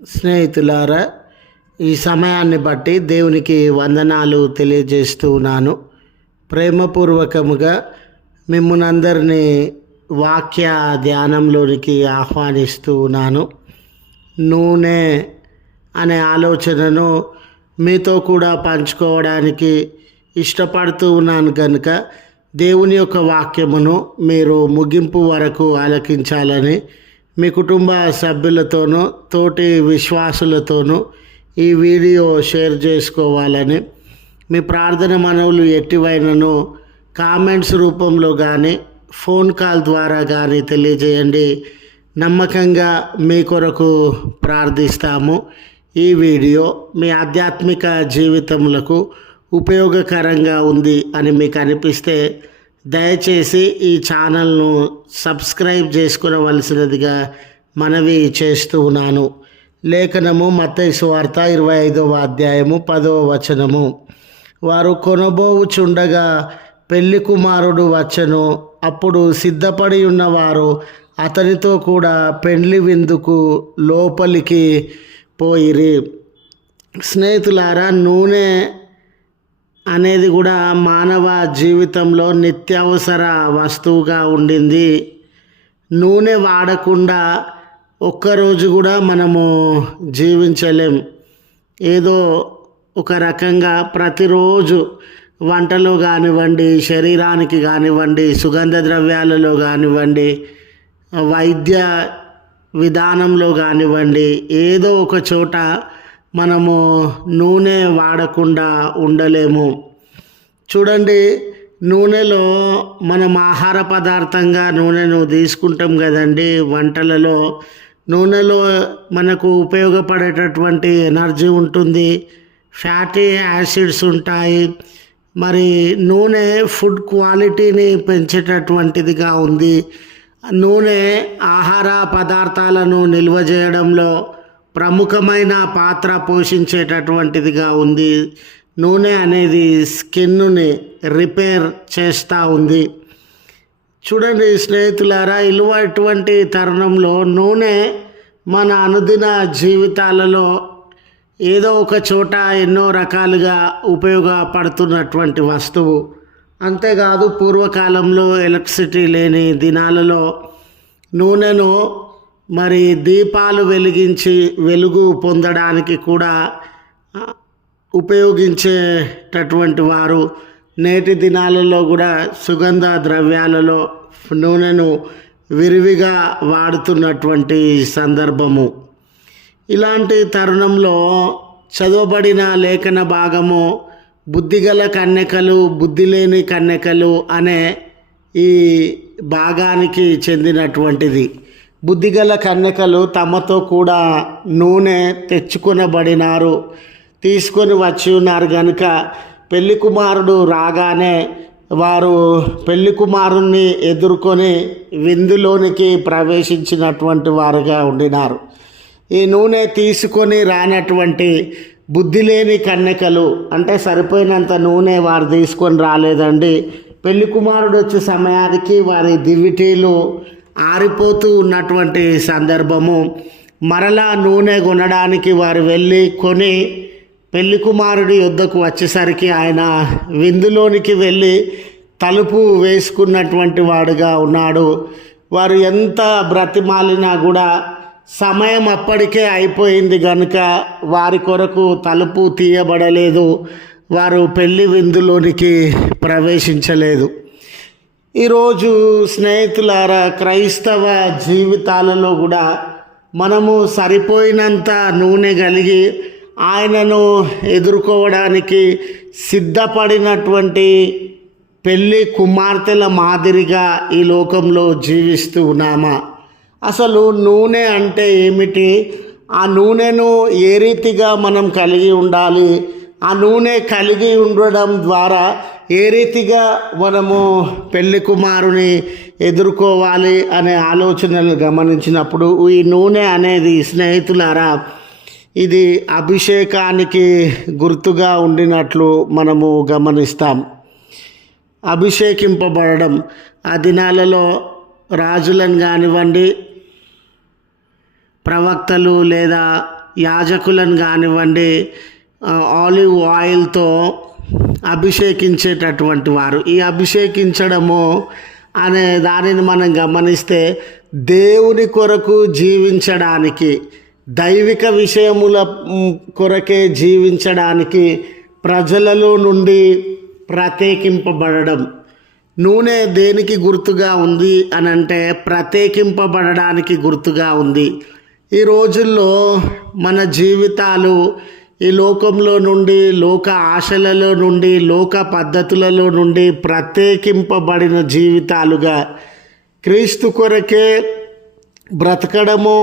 స్నేహితులారా, ఈ సమయాన్ని బట్టి దేవునికి వందనాలు తెలియజేస్తూ ఉన్నాను. ప్రేమపూర్వకముగా మిమ్మల్ని అందరినీ వాక్య ధ్యానంలోనికి ఆహ్వానిస్తూ ఉన్నాను. నూనె అనే ఆలోచనను మీతో కూడా పంచుకోవడానికి ఇష్టపడుతూ ఉన్నాను కనుక దేవుని యొక్క వాక్యమును మీరు ముగింపు వరకు ఆలకించాలని మీ కుటుంబ సభ్యులతోనూ తోటి విశ్వాసులతోనూ ఈ వీడియో షేర్ చేసుకోవాలని, మీ ప్రార్థన మనవులు ఎట్టివైనను కామెంట్స్ రూపంలో కానీ ఫోన్ కాల్ ద్వారా కానీ తెలియజేయండి. నమ్మకంగా మీ కొరకు ప్రార్థిస్తాము. ఈ వీడియో మీ ఆధ్యాత్మిక జీవితములకు ఉపయోగకరంగా ఉంది అని మీకు అనిపిస్తే దయచేసి ఈ ఛానల్ను సబ్స్క్రైబ్ చేసుకునవలసినదిగా మనవి చేస్తూ ఉన్నాను. లేఖనము మత్తయి సువార్త 25వ అధ్యాయము 10వ వచనము. వారు కొనబోవుచుండగా పెళ్లి కుమారుడు వచ్చెను. అప్పుడు సిద్ధపడి ఉన్నవారు అతనితో కూడా పెండ్లి విందుకు లోపలికి పోయిరి. స్నేహితులారా, నూనె అనేది కూడా మానవ జీవితంలో నిత్యావసర వస్తువుగా ఉండింది. నూనె వాడకుండా ఒక్కరోజు కూడా మనము జీవించలేం. ఏదో ఒక రకంగా ప్రతిరోజు వంటలో కానివ్వండి, శరీరానికి కానివ్వండి, సుగంధ ద్రవ్యాలలో కానివ్వండి, వైద్య విధానంలో కానివ్వండి, ఏదో ఒక చోట మనము నూనె వాడకుండా ఉండలేము. చూడండి, నూనెలో మనం ఆహార పదార్థంగా నూనెను తీసుకుంటాం కదండి. వంటలలో నూనెలో మనకు ఉపయోగపడేటటువంటి ఎనర్జీ ఉంటుంది, ఫ్యాటీ యాసిడ్స్ ఉంటాయి. మరి నూనె ఫుడ్ క్వాలిటీని పెంచేటటువంటిదిగా ఉంది. నూనె ఆహార పదార్థాలను నిల్వ చేయడంలో ప్రముఖమైన పాత్ర పోషించేటటువంటిదిగా ఉంది. నూనె అనేది స్కిన్నుని రిపేర్ చేస్తూ ఉంది. చూడండి స్నేహితులారా, ఇటువంటి తరుణంలో నూనె మన అనుదిన జీవితాలలో ఏదో ఒక చోట ఎన్నో రకాలుగా ఉపయోగపడుతున్నటువంటి వస్తువు. అంతేకాదు, పూర్వకాలంలో ఎలక్ట్రిసిటీ లేని దినాలలో నూనెను మరి దీపాలు వెలిగించి వెలుగు పొందడానికి కూడా ఉపయోగించేటటువంటి వారు. నేటి దినాలలో కూడా సుగంధ ద్రవ్యాలలో నూనెను విరివిగా వాడుతున్నటువంటి సందర్భము. ఇలాంటి తరుణంలో చదవబడిన లేఖన భాగము బుద్ధిగల కన్యకలు, బుద్ధి లేని కన్యకలు అనే ఈ భాగానికి చెందినటువంటిది. బుద్ధిగల కన్యకలు తమతో కూడా నూనె తెచ్చుకొనబడినారు, తీసుకొని వచ్చి ఉన్నారు కనుక పెళ్లి కుమారుడు రాగానే వారు పెళ్లి కుమారుణ్ణి ఎదుర్కొని విందులోనికి ప్రవేశించినటువంటి వారుగా ఉండినారు. ఈ నూనె తీసుకొని రానటువంటి బుద్ధి లేని కన్యకలు, అంటే సరిపోయినంత నూనె వారు తీసుకొని రాలేదండి. పెళ్లి కుమారుడు వచ్చే సమయానికి వారి దివిటీలు ఆరిపోతూ ఉన్నటువంటి సందర్భము. మరలా నూనె కొనడానికి వారు వెళ్ళి కొని పెళ్లి కుమారుడి యొద్దకు వచ్చేసరికి ఆయన విందులోనికి వెళ్ళి తలుపు వేసుకున్నటువంటి వాడుగా ఉన్నాడు. వారు ఎంత బ్రతిమాలినా కూడా సమయం అప్పటికే అయిపోయింది కనుక వారి కొరకు తలుపు తీయబడలేదు. వారు పెళ్లి విందులోనికి ప్రవేశించలేదు. ఈరోజు స్నేహితులారా, క్రైస్తవ జీవితాలలో కూడా మనము సరిపోయినంత నూనె కలిగి ఆయనను ఎదుర్కోవడానికి సిద్ధపడినటువంటి పెళ్ళి కుమార్తెల మాదిరిగా ఈ లోకంలో జీవిస్తూ ఉన్నామా? అసలు నూనె అంటే ఏమిటి? ఆ నూనెను ఏ రీతిగా మనం కలిగి ఉండాలి? ఆ నూనె కలిగి ఉండడం ద్వారా ఏ రీతిగా మనము పెళ్లి కుమారుని ఎదుర్కోవాలి అనే ఆలోచనలు గమనించినప్పుడు ఈ నూనె అనేది స్నేహితులారా, ఇది అభిషేకానికి గుర్తుగా ఉండినట్లు మనము గమనిస్తాం. అభిషేకింపబడడం ఆ దినాలలో రాజులను కానివ్వండి, ప్రవక్తలు లేదా యాజకులను కానివ్వండి ఆలివ్ ఆయిల్తో అభిషేకించేటటువంటి వారు. ఈ అభిషేకించడము అనే దానిని మనం గమనిస్తే దేవుని కొరకు జీవించడానికి, దైవిక విషయముల కొరకే జీవించడానికి ప్రజలలో నుండి ప్రత్యేకింపబడడం. నూనె దేనికి గుర్తుగా ఉంది అని అంటే ప్రత్యేకింపబడడానికి గుర్తుగా ఉంది. ఈ రోజుల్లో మన జీవితాలు ఈ లోకంలో నుండి, లోక ఆశలలో నుండి, లోక పద్ధతులలో నుండి ప్రత్యేకింపబడిన జీవితాలుగా క్రీస్తు కొరకే బ్రతకడము,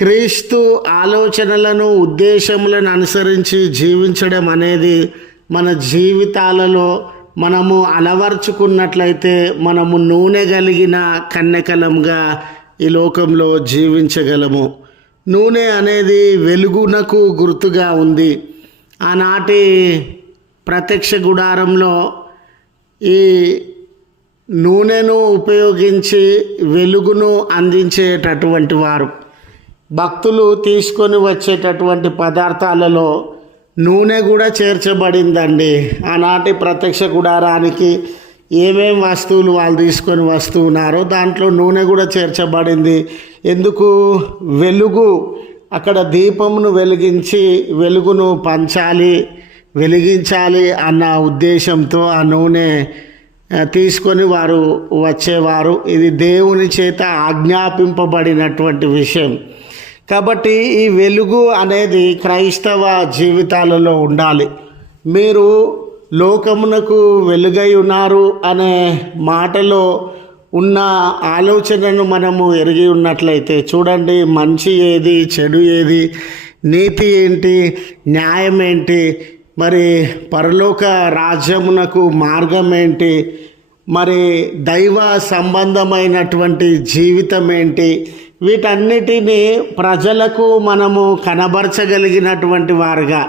క్రీస్తు ఆలోచనలను, ఉద్దేశములను అనుసరించి జీవించడం అనేది మన జీవితాలలో మనము అలవర్చుకున్నట్లయితే మనము నూనె కలిగిన కన్యకలంగా ఈ లోకంలో జీవించగలము. నూనె అనేది వెలుగునకు గుర్తుగా ఉంది. ఆనాటి ప్రత్యక్ష గుడారంలో ఈ నూనెను ఉపయోగించి వెలుగును అందించేటటువంటి వారు. భక్తులు తీసుకొని వచ్చేటటువంటి పదార్థాలలో నూనె కూడా చేర్చబడిందండి. ఆనాటి ప్రత్యక్ష గుడారానికి ఏమేం వస్తువులు వాళ్ళు తీసుకొని వస్తూ ఉన్నారో దాంట్లో నూనె కూడా చేర్చబడింది. ఎందుకు? వెలుగు, అక్కడ దీపమును వెలిగించి వెలుగును పంచాలి, వెలిగించాలి అన్న ఉద్దేశంతో ఆ నూనె తీసుకొని వారు వచ్చేవారు. ఇది దేవుని చేత ఆజ్ఞాపింపబడినటువంటి విషయం. కాబట్టి ఈ వెలుగు అనేది క్రైస్తవ జీవితాలలో ఉండాలి. మీరు లోకమునకు వెలుగై ఉన్నారు అనే మాటలో ఉన్న ఆలోచనను మనము ఎరిగి ఉన్నట్లయితే చూడండి, మంచి ఏది, చెడు ఏది, నీతి ఏంటి, న్యాయం ఏంటి, మరి పరలోక రాజ్యమునకు మార్గం ఏంటి, మరి దైవ సంబంధమైనటువంటి జీవితం ఏంటి, వీటన్నిటినీ ప్రజలకు మనము కనబరచగలిగినటువంటి వారుగా,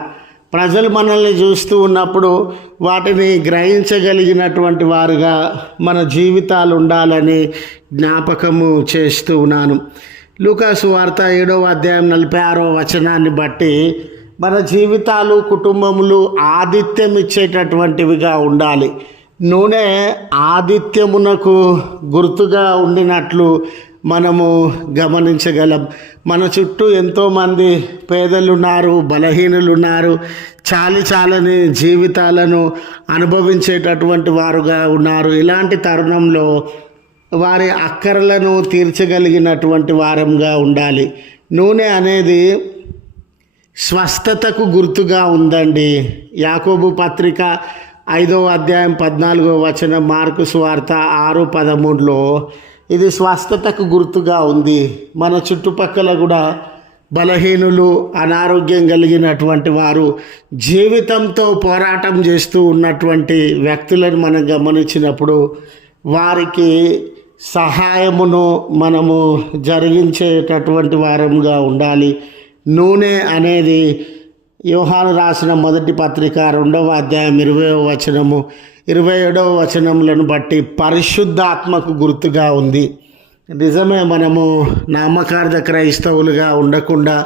ప్రజలు మనల్ని చూస్తూ ఉన్నప్పుడు వాటిని గ్రహించగలిగినటువంటి వారుగా మన జీవితాలు ఉండాలని జ్ఞాపకము చేస్తూ ఉన్నాను. లూకాసు వార్త 7వ అధ్యాయం 46వ వచనాన్ని బట్టి మన జీవితాలు, కుటుంబములు ఆతిథ్యం ఇచ్చేటటువంటివిగా ఉండాలి. నూనె ఆతిథ్యమునకు గుర్తుగా ఉండినట్లు మనము గమనించగలం. మన చుట్టూ ఎంతోమంది పేదలు ఉన్నారు, బలహీనులు ఉన్నారు, చాలని జీవితాలను అనుభవించేటటువంటి వారుగా ఉన్నారు. ఇలాంటి తరుణంలో వారి అక్కరలను తీర్చగలిగినటువంటి వారంగా ఉండాలి. నూనె అనేది స్వస్థతకు గుర్తుగా ఉందండి. యాకోబు పత్రిక 5వ అధ్యాయం 14వ వచనం, మార్కు సువార్త 6:13లో ఇది స్వస్థతకు గుర్తుగా ఉంది. మన చుట్టుపక్కల కూడా బలహీనులు, అనారోగ్యం కలిగినటువంటి వారు, జీవితంతో పోరాటం చేస్తూ ఉన్నటువంటి వ్యక్తులను మనం గమనించినప్పుడు వారికి సహాయమును మనము జరిగించేటటువంటి వారంగా ఉండాలి. నూనె అనేది యోహాను రాసిన మొదటి పత్రిక 2వ అధ్యాయం 20వ వచనము 27వ వచనములను బట్టి పరిశుద్ధాత్మకు గుర్తుగా ఉంది. నిజమే, మనము నామకార్థ క్రైస్తవులుగా ఉండకుండా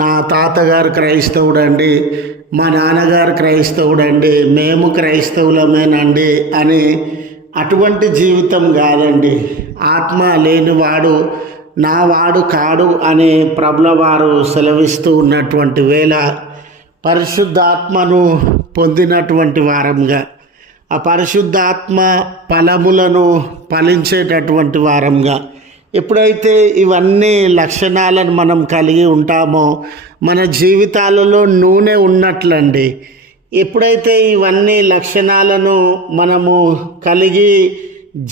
నా తాతగారు క్రైస్తవుడండి, మా నాన్నగారు క్రైస్తవుడండి, మేము క్రైస్తవులమేనండి అని అటువంటి జీవితం కాదండి. ఆత్మ లేనివాడు నా వాడు కాడు అని ప్రభుల వారు సెలవిస్తూ ఉన్నటువంటి వేళ పరిశుద్ధాత్మను పొందినటువంటి వారంగా, ఆ పరిశుద్ధాత్మ ఫలములను ఫలించేటటువంటి వారంగా, ఎప్పుడైతే ఇవన్నీ లక్షణాలను మనం కలిగి ఉంటామో మన జీవితాలలో నూనె ఉన్నట్లండి. ఎప్పుడైతే ఇవన్నీ లక్షణాలను మనము కలిగి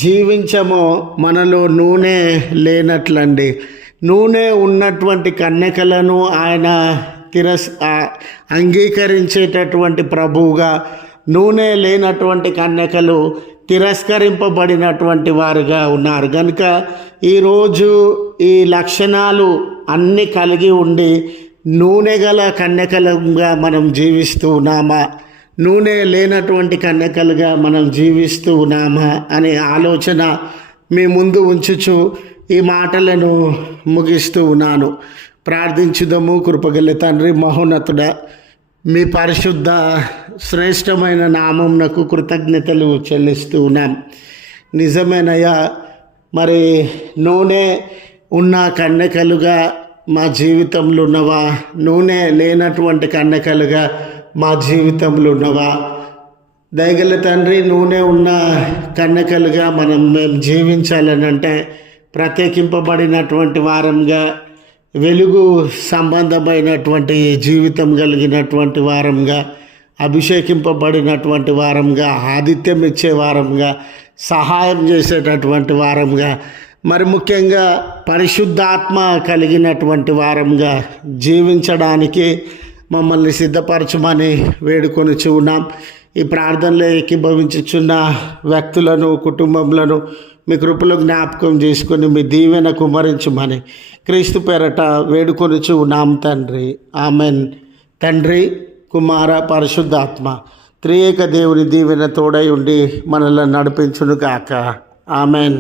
జీవించమో మనలో నూనె లేనట్లండి. నూనె ఉన్నటువంటి కన్యకలను ఆయన అంగీకరించేటటువంటి ప్రభువుగా, నూనె లేనటువంటి కన్యకలు తిరస్కరింపబడినటువంటి వారుగా ఉన్నారు. కనుక ఈరోజు ఈ లక్షణాలు అన్నీ కలిగి ఉండి నూనె గల కన్యకలుగా మనం జీవిస్తూ ఉన్నామా, నూనె లేనటువంటి కన్యకలుగా మనం జీవిస్తూ ఉన్నామా అనే ఆలోచన మీ ముందు ఉంచుచు ఈ మాటలను ముగిస్తూ ఉన్నాను. ప్రార్థించుదాము. కృపగల తండ్రి, మహోన్నతుడా, మీ పరిశుద్ధ శ్రేష్టమైన నామంనకు కృతజ్ఞతలు చెల్లిస్తూ ఉన్నాం. నిజమేనయ్యా, మరి నూనె ఉన్న కన్యకలుగా మా జీవితంలో ఉన్నవా? నూనె లేనటువంటి కన్యకలుగా మా జీవితంలో ఉన్నవా? దయగల తండ్రి, నూనె ఉన్న కన్యకలుగా మేము జీవించాలని అంటే ప్రత్యేకింపబడినటువంటి వారంగా, వెలుగు సంబంధమైనటువంటి జీవితం కలిగినటువంటి వారంగా, అభిషేకింపబడినటువంటి వారంగా, ఆతిథ్యం ఇచ్చే వారంగా, సహాయం చేసేటటువంటి వారంగా, మరి ముఖ్యంగా పరిశుద్ధాత్మ కలిగినటువంటి వారంగా జీవించడానికి మమ్మల్ని సిద్ధపరచమని వేడుకొనిచూ ఉన్నాం. ఈ ప్రార్థనలో ఏకీభవించుచున్న వ్యక్తులను, కుటుంబములను మీ కృపలో జ్ఞాపకం చేసుకొని మీ దీవెన కుమ్మరించమని క్రీస్తు పేరట వేడుకొనిచూ ఉన్నాం తండ్రి. ఆమెన్. తండ్రి, కుమార, పరిశుద్ధాత్మ త్రియేక దేవుని దీవెన తోడై ఉండి మనల్ని నడిపించును గాక. ఆమెన్.